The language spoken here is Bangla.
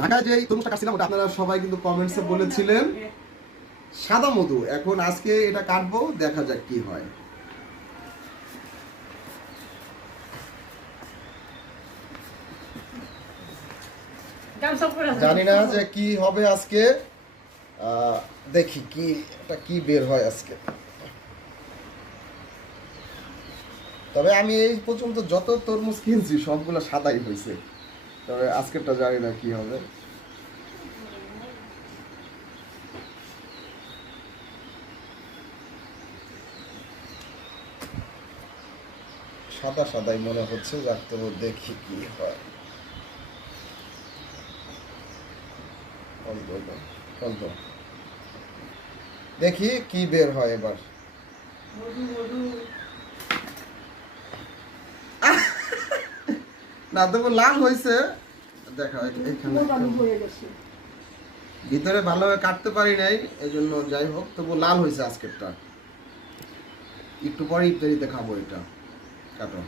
ঢাকায় যে তরমুজটা কাটছিলাম ওটা আপনারা সবাই কিন্তু কমেন্টসে বলেছিলেন সাদা মধু। এখন আজকে এটা কাটবো, দেখা যাক কি হয়। জানি না যে কি হবে আজকে, দেখি কি এটা কি বের হয় আজকে। তবে আমি এই পর্যন্ত যত তরমুজ কিনছি সবগুলো সাদাই হয়েছে, তবে আজকেরটা জানি না কি হবে। সাদা সাদাই মনে হচ্ছে, যাক তবু দেখি কি হয়। অল্প দেখি কি বের হয় এবার। না তবু লাল হয়েছে, দেখা ভিতরে ভালোভাবে কাটতে পারি নাই, এই জন্য যাই হোক তবু লাল হয়েছে আজকেরটা। একটু পরে ইফতারিতে খাবো এটা। কাটো।